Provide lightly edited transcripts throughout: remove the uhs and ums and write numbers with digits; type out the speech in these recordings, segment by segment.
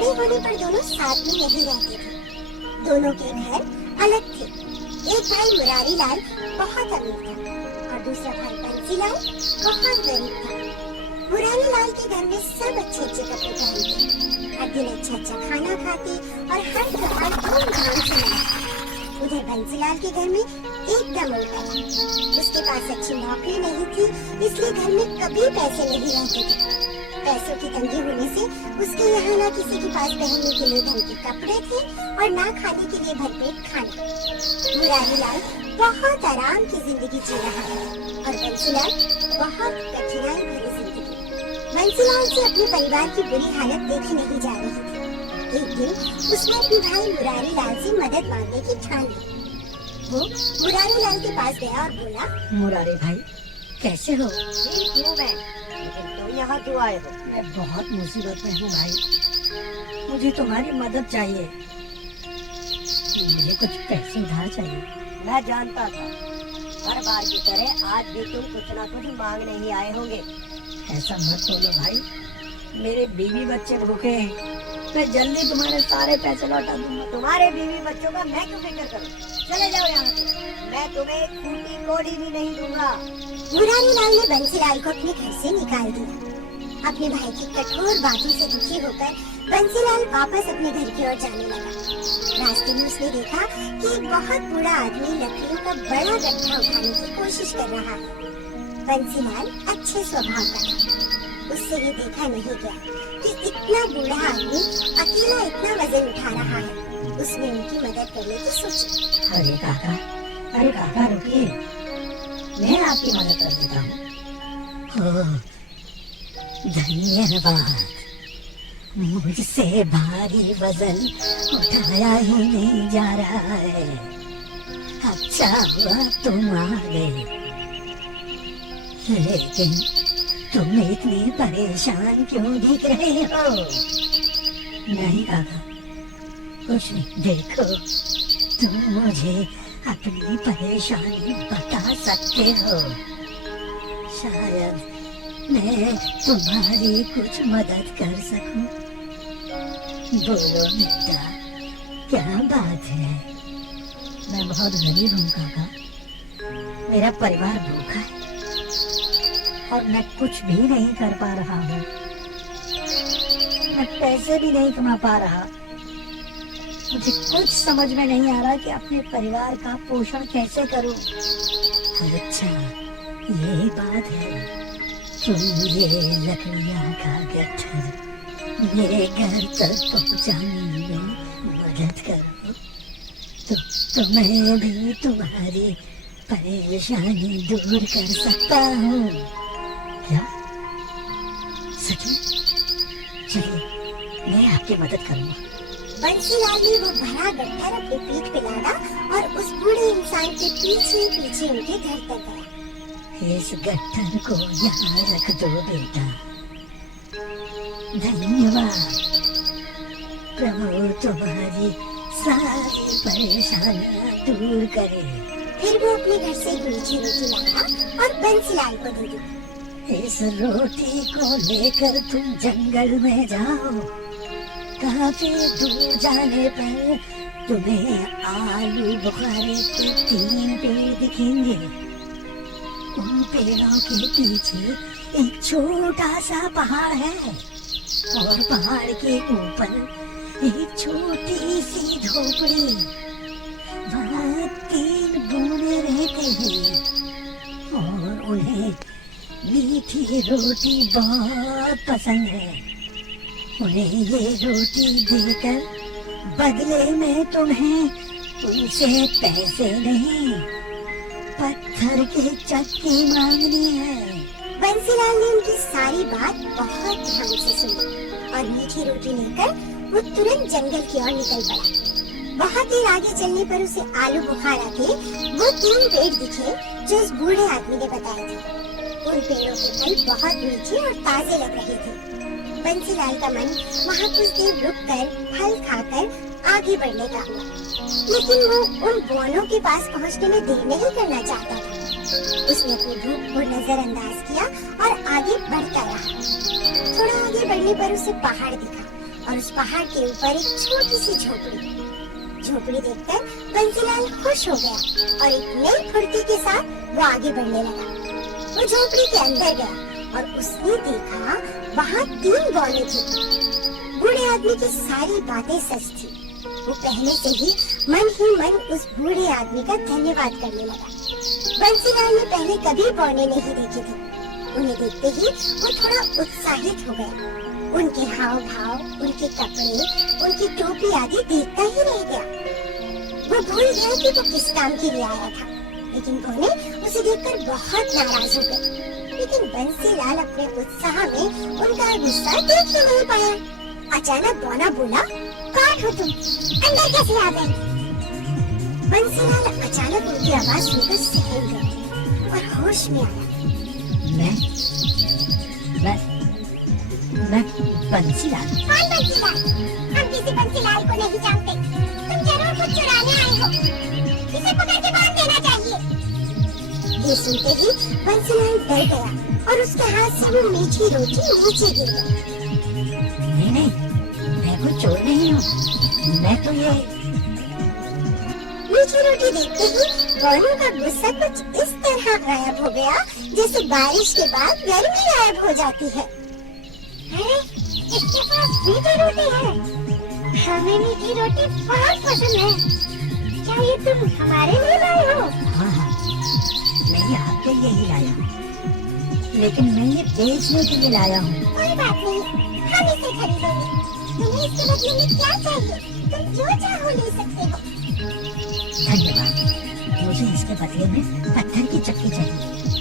बड़े होने पर दोनों साथ में नहीं रहते थे। दोनों के घर अलग थे। एक भाई मुरारी लाल बहुत अमीर था और दूसरा भाई बंसीलाल बहुत गरीब था। मुरारी लाल के घर में सब अच्छे अच्छे कपड़े पहनते, हर दिन अच्छा अच्छा खाना खाते और हर त्योहार धूमधाम से मनाते। उधर बंसीलाल के घर में एकदम उल्टा था। उसके पास अच्छी नौकरी नहीं थी, इसलिए घर में कभी पैसे नहीं रहते थे। पैसों की तंगी होने से उसके यहाँ न किसी के पास पहनने के लिए ढंग के कपड़े थे और न खाने के लिए भरपेट खाना। मुरारी लाल बहुत आराम की जिंदगी जी रहा है और बंसीलाल बहुत कठिनाई भरी जिंदगी। बंसीलाल से अपने परिवार की बुरी हालत देखी नहीं जा रही थी। एक दिन उसने अपने भाई मुरारी लाल से मदद मांगने की ठान ली। वो मुरारी लाल के पास गया और बोला, मुरारी भाई कैसे हो? ठीक हूँ मैं, लेकिन तुम यहाँ क्यों आए हो? मैं बहुत मुसीबत में हूँ भाई, मुझे तुम्हारी मदद चाहिए। मुझे कुछ पैसे उधार चाहिए। मैं जानता था हर बार की तरह आज भी तुम कुछ ना कुछ मांगने ही आए होंगे। ऐसा मत बोलो भाई, मेरे बीवी बच्चे भूखे हैं। मैं जल्दी तुम्हारे सारे पैसे लौटा दूंगा। तुम्हारे बीवी बच्चों का मैं क्यों फिक्र करूँ? चले जाओ यहाँ से, मैं तुम्हें खूंटी कोड़ी भी नहीं दूंगा। मुरारी लाल ने बंसीलाल को अपने घर से निकाल दिया। अपने भाई की कठोर बातों से दुखी होकर बंसीलाल वापस अपने घर की ओर जाने लगा। रास्ते में उसने देखा कि एक बहुत बूढ़ा आदमी लकड़ियों का बड़ा गड्ढा उठाने की कोशिश कर रहा है। बंसीलाल अच्छे स्वभाव का था, उससे ये देखा नहीं गया कि इतना बूढ़ा आदमी अकेला इतना वजन उठा रहा है। उसने उनकी मदद करने की सोची। अरे काका रुकिए, मैं आपकी मदद कर देता हूँ। धन्यवाद, मुझसे भारी वजन उठाया ही नहीं जा रहा है। अच्छा हुआ तुम आ गए, लेकिन तुम इतने परेशान क्यों दिख रहे हो? नहीं काका, कुछ नहीं। देखो, तुम मुझे अपनी परेशानी बता सकते हो, शायद मैं तुम्हारी कुछ मदद कर सकूं। बोलो बेटा, क्या बात है? मैं बहुत गरीब हूँ काका, मेरा परिवार भूखा है और मैं कुछ भी नहीं कर पा रहा हूँ। मैं पैसे भी नहीं कमा पा रहा। मुझे कुछ समझ में नहीं आ रहा कि अपने परिवार का पोषण कैसे करूं। अच्छा, ये बात है। तुम ये लकड़ियां का गट्ठर मेरे घर तक पहुंचाने में मदद करो तो मैं भी तुम्हारी परेशानी दूर कर सकता हूँ। क्या? सच में? चलिए, मैं आपकी मदद करूँगा। बंसीलाल ने वो भरा गट्ठर अपनी पीठ पे लादा और उस बूढ़े इंसान के पीछे पीछे उनके घर तक गया। इस गट्ठर को यहाँ रख दो बेटा। धन्यवाद, प्रभु तुम्हारी सारी परेशानियाँ दूर करे। फिर वो अपने घर से मीठी रोटी लाया और बंसीलाल को दे दी। इस रोटी को लेकर तुम जंगल में जाओ। काफी दूर जाने पर तुम्हें आलू बुखारे के 3 पेड़ दिखेंगे। उन पेड़ों के पीछे एक छोटा सा पहाड़ है और पहाड़ के ऊपर एक छोटी सी झोपड़ी। वहाँ 3 बूढ़े रहते हैं और उन्हें मीठी रोटी बहुत पसंद है। उन्हें ये रोटी देकर बदले में तुम्हें उनसे पैसे नहीं, पत्थर की चक्की मांगनी है। बंसीलाल ने उनकी सारी बात बहुत ध्यान से सुनी और मीठी रोटी लेकर वो तुरंत जंगल की ओर निकल पड़ा। बहुत देर आगे चलने पर उसे आलू बुखारा के वो 3 पेड़ दिखे जो उस बूढ़े आदमी ने बताए थे। उन पेड़ों के फल बहुत मीठे और ताजे लग रहे थे। बंसीलाल का मन वहाँ कुछ देर रुककर फल खाकर आगे बढ़ने का हुआ, लेकिन वो उन वनों के पास पहुँचने में देर नहीं करना चाहता था। उसने अपनी भूख को नजरअंदाज किया और आगे बढ़ता रहा। थोड़ा आगे बढ़ने पर उसे पहाड़ दिखा और उस पहाड़ के ऊपर एक छोटी सी झोपड़ी। झोपड़ी देखकर बंसीलाल खुश हो गया और एक नई फुर्ती के साथ वो आगे बढ़ने लगा। वो झोपड़ी के अंदर गया और उसने देखा वहाँ 3 बौने थी। बूढ़े आदमी की सारी बातें सच थी। वो पहले से ही मन उस बूढ़े आदमी का धन्यवाद करने लगा। बंसीलाल ने पहले कभी बौने नहीं देखे थे। उन्हें देखते ही वो थोड़ा उत्साहित हो गया। उनके हाव भाव, उनके कपड़े, उनकी टोपी आदि देखता ही रह गया। वो भूल गया कि वो किस काम के लिए आया था। लेकिन बौने उसे देखकर बहुत नाराज हो गए। लेकिन बंसीलाल अपने उत्साह में उनका गुस्सा देख ही नहीं पाया। अचानक बौना बोला, कौन हो तुम? अंदर कैसे आ गए? बंसीलाल अचानक उनकी आवाज सुनकर सहम गया और होश में आया। मैं बंसीलाल। कौन बंसीलाल? हम किसी बंसीलाल को नहीं जानते। तुम जरूर कुछ चुराने आए हो। इसे पकड़ के बांध देना चाहिए। ये सुनते ही बंसीलाल डर गया और उसके हाथ से वो मीठी रोटी नीचे गिर गई। नहीं, मैं कोई चोर नहीं हूँ। मैं तो ये मीठी रोटी देखते ही बौनों का गुस्सा कुछ इस तरह गायब हो गया जैसे बारिश के बाद गर्मी गायब हो जाती है। अरे, इसके पास मीठी रोटी है। हमें मीठी रोटी बहुत पसंद है। क्या ये तुम हमारे लिए लाए हो? हाँ, मैं ये आपके लिए ही लाया हूँ। लेकिन मैं ये बेचने के लिए लाया हूँ। कोई बात नहीं, हम इसे खरीदेंगे। तुम्हें इसके बदले में क्या चाहिए? तुम जो चाहो ले सकते हो। धन्यवाद। मुझे इसके बदले में पत्थर की चक्की चाहिए।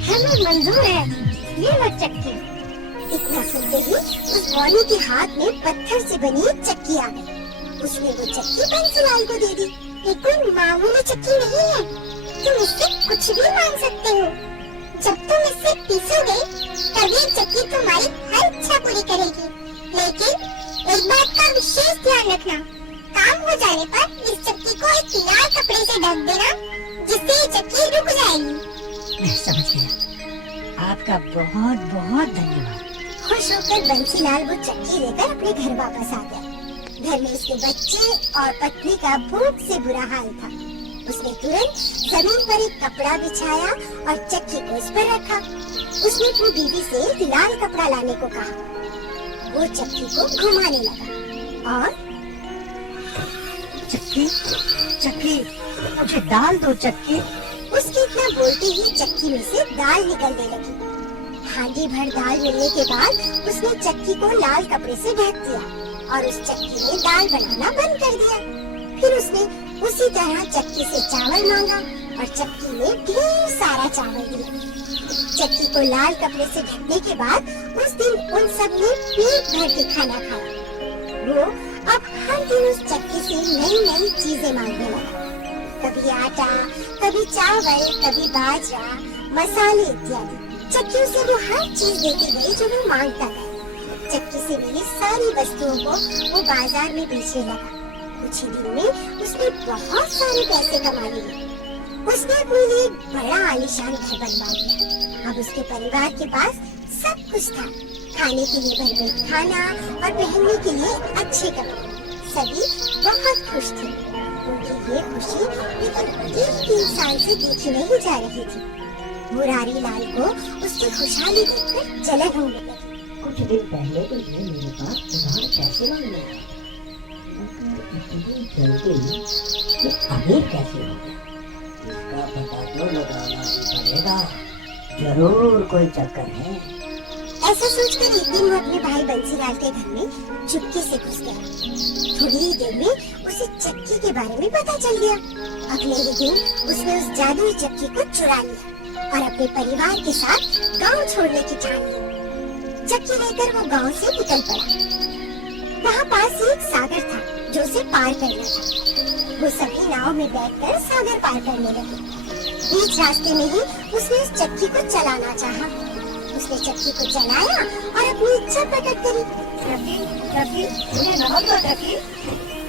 हमें मंजूर है। ये लो चक्की। इतना सुनते ही उस बौने के हाथ में पत्थर से बनी एक चक्की आ गई। उसने वो चक्की बंसीलाल को दे दी। ये कोई मामूली चक्की नहीं है। तुम इससे कुछ भी मांग सकते हो। जब तुम इससे पीसोगे तब ये चक्की तुम्हारी हर इच्छा पूरी करेगी। लेकिन एक बात का विशेष ध्यान रखना, काम हो जाने पर इस चक्की को एक लाल कपड़े से ढक देना, जिससे ये चक्की रुक जाएगी। मैं समझ गया। आपका बहुत बहुत धन्यवाद। खुश होकर बंसीलाल वो चक्की लेकर अपने घर वापस आ गया। घर में उसके बच्चे और पत्नी का भूख से बुरा हाल था। उसने तुरंत जमीन पर एक कपड़ा बिछाया और चक्की को उस पर रखा। उसने अपनी बीवी से एक लाल कपड़ा लाने को कहा। वो चक्की को घुमाने लगा और चक्की, मुझे दाल दो चक्की। उसके इतना बोलते ही चक्की में से दाल निकलने लगी। हांडी भर दाल मिलने के बाद उसने चक्की को लाल कपड़े से ढक दिया और उस चक्की में दाल बनाना बंद कर दिया। फिर उसने उसी तरह चक्की से चावल मांगा और चक्की में ढेर सारा चावल दिया। चक्की को लाल कपड़े से ढकने के बाद उस दिन उन सब ने पेट भर के खाना खाया। वो अब हर दिन उस चक्की से नई नई चीजें मांगने लगा। कभी आटा, कभी चावल, कभी बाजरा, मसाले इत्यादि। चक्की से वो हर चीज देती गई जो वो मांगता गया। चक्की से मिली सारी वस्तुओं को वो बाजार में बेचने लगा। कुछ ही दिन में उसने बहुत सारे पैसे कमा लिए। उसने अपने लिए एक बड़ा आलीशान घर बनवा लिया। अब उसके परिवार के पास सब कुछ था। खाने के लिए भरपेट खाना और पहनने के लिए अच्छे कपड़े। सभी बहुत खुश थे। उनकी ये खुशी लेकिन 3 साल से देखी नहीं जा रही थी। मुरारी लाल को उसकी खुशहाली देखकर जलन होने लगी। कुछ दिन पहले तो ये मेरे पास उधार पैसे मांगने आया। इतनी जल्दी ये अमीर कैसे हो गया? इसका पता तो लगाना ही पड़ेगा। जरूर कोई चक्कर है। ऐसा सोचकर एक दिन वो अपने भाई बंसीलाल के घर में चुपके से घुस गया। थोड़ी ही देर में उसे चक्की के बारे में पता चल गया। अगले ही दिन उसने उस जादुई चक्की को चुरा लिया और अपने परिवार के साथ गांव छोड़ने की ठान ली। चक्की लेकर वो गांव से निकल पड़ा। वहाँ पास ही एक सागर था जो उसे पार करना था। वो सभी नाव में बैठकर सागर पार करने लगे। बीच रास्ते में ही उसने उस चक्की को चलाना चाहा। उसने चक्की को चलाया और अपनी इच्छा प्रकट करी।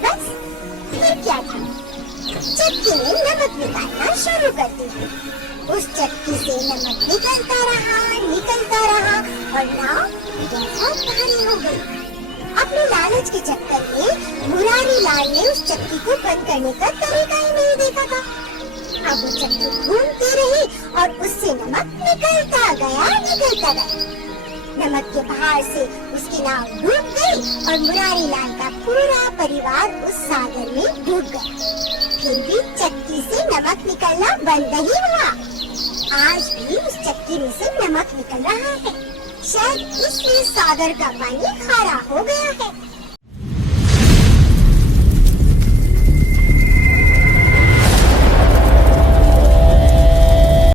बस फिर क्या था, चक्की ने नमक निकालना शुरू कर दिया। उस चक्की से नमक निकलता रहा और नाव बहुत भारी हो गई। अपने लालच लालच के चक्कर में मुरारी लाल ने उस चक्की को बंद करने का तरीका ही नहीं देखा था। अब वो चक्की घूमती रही और उससे नमक निकलता गया। नमक के भार से उसकी नाव डूब गई और मुरारी लाल का पूरा परिवार उस सागर में डूब गया। फिर भी चक्की से नमक निकलना बंद नहीं हुआ। आज भी उस चक्की में से नमक निकल रहा है। शायद इसलिए सागर का पानी खारा हो गया है।